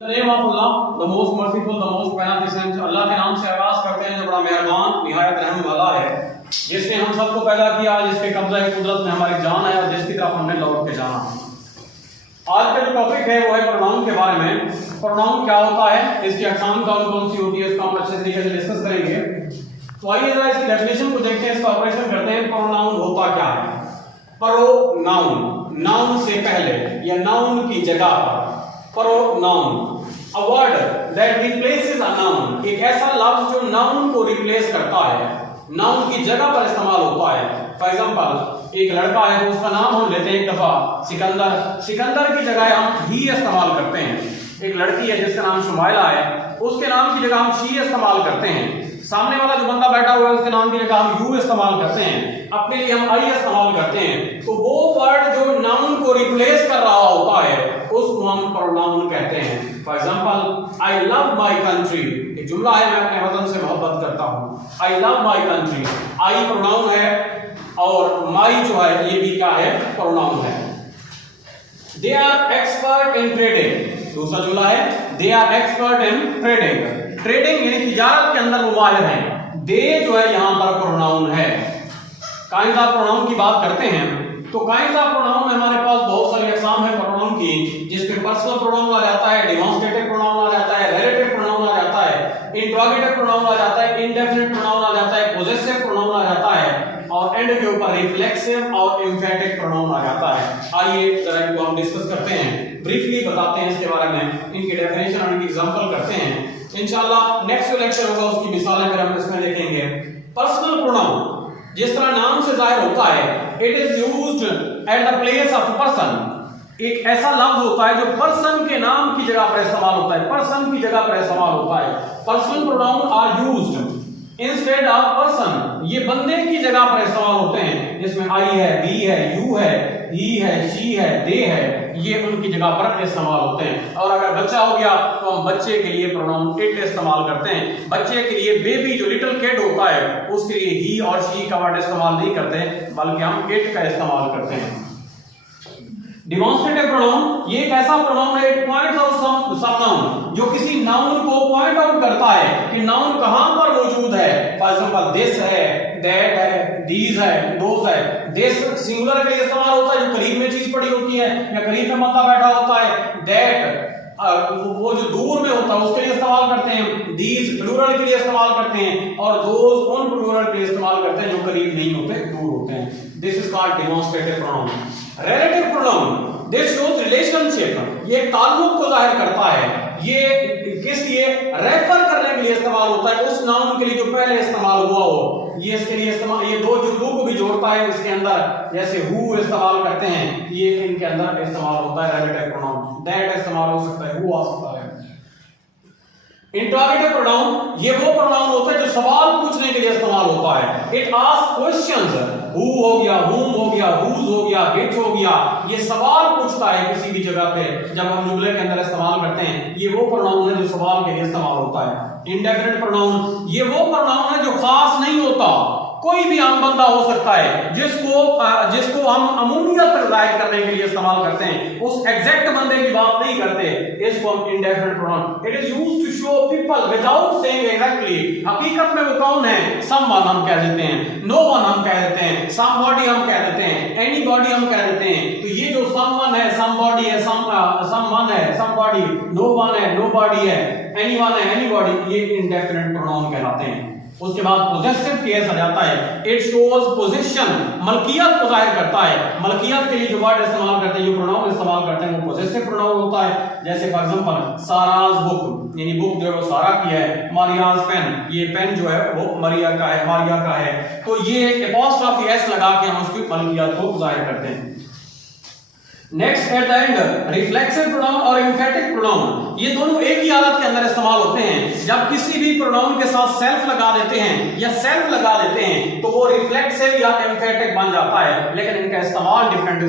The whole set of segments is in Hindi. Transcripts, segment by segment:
The name of Allah, the most merciful, the most beneficent। अल्लाह के नाम से आगाज करते हैं जो बड़ा मेहरबान निहायत रहम वाला है, जिसने हम सबको पैदा किया, जिसके कब्जा कुदरत में हमारी जान है और जिसकी तरफ हमने लौट के जाना है। आज का जो टॉपिक है वो है प्रोनाउन के बारे में। प्रोनाउन क्या होता है, इसकी अक़साम कौन कौन सी होती है, इसको हम अच्छे तरीके से डिस्कस करेंगे। तो आइए जरा इसकी डेफिनेशन को देखते हैं, इसका ऑपरेशन करते हैं। प्रोनाउन होता क्या है? प्रोनाउन, नाउन से पहले या नाउन की जगह पर। Pronoun, a word that replaces a noun, एक ऐसा लफ्ज जो नाउन को रिप्लेस करता है, नाउन की जगह पर इस्तेमाल होता है। फॉर एग्जांपल, एक लड़का है तो उसका नाम हम लेते हैं एक दफा सिकंदर, सिकंदर की जगह हम ही इस्तेमाल करते हैं। एक लड़की है जिसका नाम शुमाइला है, उसके नाम की जगह हम शी इस्तेमाल करते हैं। सामने वाला जो बंदा बैठा हुआ है उसके नाम की जगह हम यू इस्तेमाल करते हैं, अपने लिए हम आई इस्तेमाल करते हैं। तो वो वर्ड जो नाउन को रिप्लेस कर रहा होता है उसको हम प्रोनाउन कहते हैं। For example, I love my country, एक जुमला है, मैं अपने वतन से मोहब्बत करता हूं। I love my country, I pronoun है और माई जो है ये भी क्या है, प्रोनाउन है। They are expert in trading, दूसरा जुमला है, they are expert in trading, trading यानी तिजारत के अंदर वो माहिर हैं। दे जो है यहां पर प्रोनाउन है। काइंड ऑफ प्रोनाउन की बात करते हैं तो काइंड ऑफ प्रोनाउन में हमारे पास बहुत सारी अक़साम है प्रोनाउन की, जिसमें पर्सनल प्रोनाउन आ जाता है, डेमोंस्ट्रेटिव प्रोनाउन आ जाता है, रिलेटिव प्रोनाउन आ जाता है, इंट्रोगेटिव प्रोनाउन आ जाता है, इंडेफिनिट प्रोनाउन आ जाता है, पोजेसिव प्रोनाउन आ जाता है और एंड के ऊपर रिफ्लेक्सिव और एम्फेटिक प्रोनाउन आ जाता है। आइए जरा इनको हम डिस्कस करते हैं, ब्रीफली बताते हैं इसके बारे में, इनकी डेफिनेशन और इनकी एग्जांपल करते हैं। इंशाल्लाह नेक्स्ट जो लेक्चर होगा उसकी मिसालें फिर हम इसमें देखेंगे। पर्सनल प्रोनाउन जिस तरह नाम से जाहिर होता है, it is used at the place of person, एक ऐसा लफ्ज होता है जो पर्सन के नाम की जगह पर इस्तेमाल होता है, पर्सन की जगह पर इस्तेमाल होता है। Personal pronoun are used instead of person, ये बंदे की जगह पर इस्तेमाल होते हैं, जिसमें आई है, वी है, यू है, ही है, शी है, दे है, ये उनकी जगह पर इस्तेमाल होते हैं। और अगर बच्चा हो गया तो हम बच्चे के लिए प्रोनाउन इट इस्तेमाल करते हैं। बच्चे के लिए बेबी जो लिटिल किड होता है उसके लिए ही और शी का वर्ड इस्तेमाल नहीं करते, बल्कि हम इट का इस्तेमाल करते हैं। डेमोंस्ट्रेटिव प्रोनाउन, ये एक ऐसा प्रोनाउन है, it points out some noun, जो किसी नाउन को पॉइंट आउट करता है कि नाउन कहां पर मौजूद है। फॉर एग्जांपल, दिस है, दैट है, दीज है, दोस है। दिस सिंगुलर के लिए इस्तेमाल होता है जो करीब में चीज पड़ी होती है या करीब में बंदा बैठा होता है। दैट वो जो दूर में होता है उसके लिए इस्तेमाल करते हैं। दीज प्लूरल के लिए इस्तेमाल करते हैं और दोस उन प्लूरल के लिए इस्तेमाल करते हैं जो करीब नहीं होते, दूर होते हैं। This is called demonstrative pronoun. Relative pronoun, this shows relationship, ये ताल्लुक को जाहिर करता है, ये किस लिए, रेफर करने के लिए इस्तेमाल होता है उस नाउन के लिए जो पहले इस्तेमाल हुआ हो। ये इसके लिए इस्तेमाल, ये दो जुमलों को भी जोड़ता है इसके अंदर, जैसे हु इस्तेमाल करते हैं, ये इनके अंदर इस्तेमाल होता है रिलेटिव प्रोनाउन। दैट इस्तेमाल हो सकता है, हु आ सकता है। इंट्रोगेटिव प्रोनाउन, ये वो प्रोनाउन होता है जो सवाल पूछने के लिए इस्तेमाल होता है। इट आस्क क्वेश्चंस, हु हो गया, हुम हो गया, हुज हो गया, व्हिच हो गया, ये सवाल पूछता है किसी भी जगह पे जब हम जुमले के अंदर इस्तेमाल करते हैं। ये वो प्रोनाउन है जो सवाल के लिए इस्तेमाल होता है। इंडेफिनिट प्रोनाउन, ये वो प्रोनाउन है जो खास नहीं होता, कोई भी आम बंदा हो सकता है जिसको हम अमूमियत जाहिर करने के लिए इस्तेमाल करते हैं, उस एग्जैक्ट बंदे की बात नहीं करते, इसको हम indefinite pronoun. It is used to show people without saying exactly, हकीकत में वो कौन है, समवन हम कह देते हैं, नो वन हम कह देते हैं, समबॉडी हम कह देते हैं, एनीबॉडी हम कह देते हैं। तो ये जो समवन है, समबॉडी है, समवन है, समबॉडी, नो वन है, नोबॉडी है, एनीवन है, एनीबॉडी, ये इंडेफिनिट प्रोनाउन कहलाते हैं। उसके बाद पोजेसिव केस आ जाता है। इट शोज पोजीशन, मलकियत को जाहिर करता है। मलकियत के लिए जो वर्ड इस्तेमाल करते हैं, जो प्रोनाउन इस्तेमाल करते हैं, वो पोजेसिव प्रोनाउन होता है। जैसे फॉर एग्जांपल, साराज बुक, यानी बुक जो है वो सारा की है। मारियाज पेन, ये पेन जो है वो मरिया का है, मारिया का है। तो ये एपोस्ट्रोफी एस लगा के हम उसकी मलकियत को जाहिर करते हैं। Next at the end, reflexive pronoun और एम्फेटिक प्रोनाउन, ये दोनों एक ही हालत के अंदर इस्तेमाल होते हैं। जब किसी भी प्रोनाउन के साथ सेल्फ लगा देते हैं या सेल्फ लगा देते हैं तो वो रिफ्लेक्सिव या एम्फेटिक बन जाता है, लेकिन इनका इस्तेमाल डिफरेंट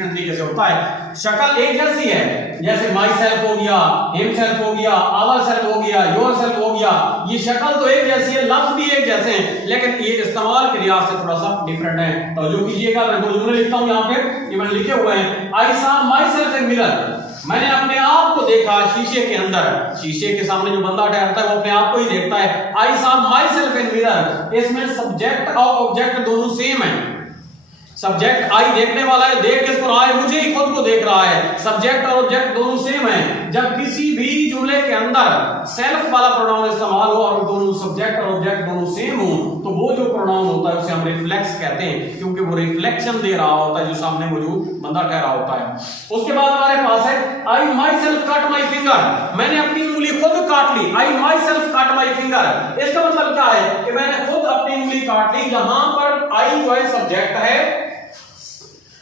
तरीके से होता है। शक्ल एक जैसी है, जैसे माई सेल्फ हो गया, हिम सेल्फ हो गया, आवर सेल्फ हो गया, योर सेल्फ हो गया, ये शक्ल तो एक जैसी है, लफ्ज भी एक जैसे हैं, लेकिन ये इस्तेमाल के लिहाज से थोड़ा सा डिफरेंट है। तो जो कीजिएगा, मैं दो जुमले लिखता हूं यहाँ पे, ये मैंने लिखे हुए हैं। I saw my self in mirror, मैंने अपने आप को देखा शीशे के अंदर। शीशे के सामने जो बंदा ठहरता है वो अपने आप को ही देखता है। I saw my self in mirror, इसमें सब्जेक्ट और ऑब्जेक्ट दोनों सेम है। सब्जेक्ट आई देखने वाला है, देख किसको रहा है, मुझे ही खुद को देख रहा है। सब्जेक्ट और ऑब्जेक्ट दोनों सेम है। जब किसी भी जुमले के अंदर सेल्फ वाला प्रोनाउन इस्तेमाल हो और दोनों सब्जेक्ट और ऑब्जेक्ट दोनों सेम हो, तो वो जो प्रोनाउन होता है उसे हम रिफ्लेक्स कहते हैं, क्योंकि वो रिफ्लेक्शन दे रहा होता है जो सामने मौजूद बंदा ठहरा होता है। उसके बाद हमारे पास है I myself cut my finger, मैंने अपनी उंगली खुद काट ली। I myself cut my finger, इसका मतलब क्या है कि मैंने खुद अपनी उंगली काट ली। यहां पर आई जो है सब्जेक्ट है,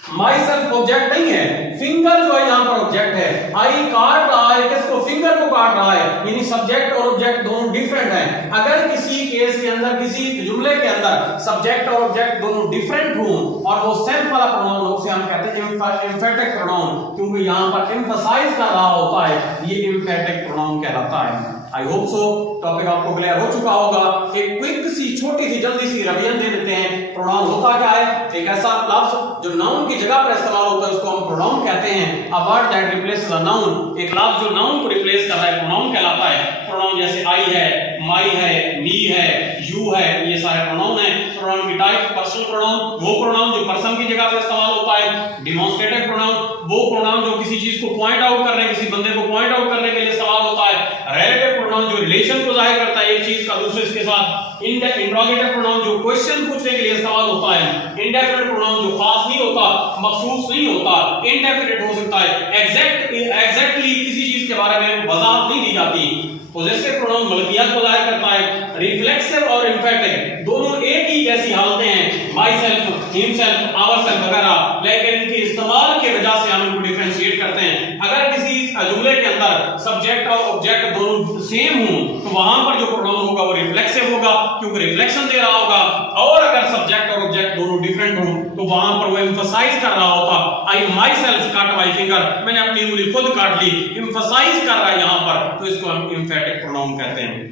माई सेल्फ ऑब्जेक्ट नहीं है, फिंगर जो है यहां पर ऑब्जेक्ट है। आई काट रहा है किसको, फिंगर को काट रहा है, यानी सब्जेक्ट और ऑब्जेक्ट दोनों डिफरेंट हैं। अगर किसी केस के अंदर, किसी जुमले के अंदर सब्जेक्ट और ऑब्जेक्ट दोनों डिफरेंट हो और वो सेल्फ वाला प्रोनाउन हो, उसे हम कहते हैं एम्फेटिक प्रोनाउन, क्योंकि यहां पर एम्फसाइज कर रहा होता है, ये एम्फेटिक प्रोनाउन कहलाता है। आई होप सो टॉपिक आपको क्लियर हो चुका होगा। एक क्विक सी छोटी सी जल्दी सी रिवीजन दे देते हैं। प्रोनाउन होता क्या है, एक ऐसा लफ्ज जो नाउन की जगह पर इस्तेमाल होता है उसको हम प्रोनाउन कहते हैं। A word that replaces a noun, एक लफ्ज जो नाउन को रिप्लेस कर रहा है प्रोनाउन कहलाता है। प्रोनाउन जैसे आई है, माई है, मी है, यू है, ये सारे प्रोनाउन हैं। प्रोनाउन की टाइप, पर्सनल प्रोनाउन वो प्रोनाउन जो पर्सन की जगह पर इस्तेमाल होता है। डिमॉन्स्ट्रेटिव प्रोनाउन वो प्रोनाउन जो किसी चीज को पॉइंट आउट करने, किसी बंदे को पॉइंट आउट करने के लिए इस्तेमाल होता है। रिलेटिव प्रोनाउन जो रिलेशन को जाहिर करता है एक चीज का दूसरे के साथ। इंट्रोगेटिव प्रोनाउन जो क्वेश्चन पूछने के लिए इस्तेमाल होता है। इंडेफिनिट प्रोनाउन जो खास नहीं होता, मखसूस नहीं होता, इनडेफिनिट हो सकता है। एग्जैक्टली किसी चीज के बारे में वजाहत नहीं दी जाती। पॉजेसिव प्रोनाउन मलकियत को जाहिर करता है। रिफ्लेक्सिव और एम्फेटिक दोनों एक ही जैसी हालतें हैं, माई सेल्फ, हिमसेल्फ, आवरसेल्फ वगैरह, लेकिन इनके इस्तेमाल की वजह से हम इनको डिफरेंशिएट करते हैं। अगर किसी जुमले के अंदर सब्जेक्ट और ऑब्जेक्ट दोनों सेम हो तो वहां पर जो प्रोनाउन होगा वो रिफ्लेक्सिव होगा, क्योंकि रिफ्लेक्शन दे रहा होगा। और अगर सब्जेक्ट और ऑब्जेक्ट दोनों डिफरेंट हो तो वहां पर वो एम्फसाइज कर रहा होता। I myself cut my finger, मैंने अपनी उंगली खुद काट ली, एम्फसाइज कर रहा है यहां पर, तो इसको हम एम्फेटिक प्रोनाउन कहते हैं।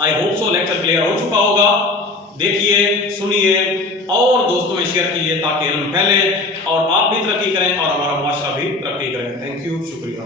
I hope so lecture clear हो चुका होगा। देखिए, सुनिए और दोस्तों में शेयर कीजिए ताकि इल्म फैले और आप भी तरक्की करें और हमारा मुआशरा भी तरक्की करें। थैंक यू, शुक्रिया।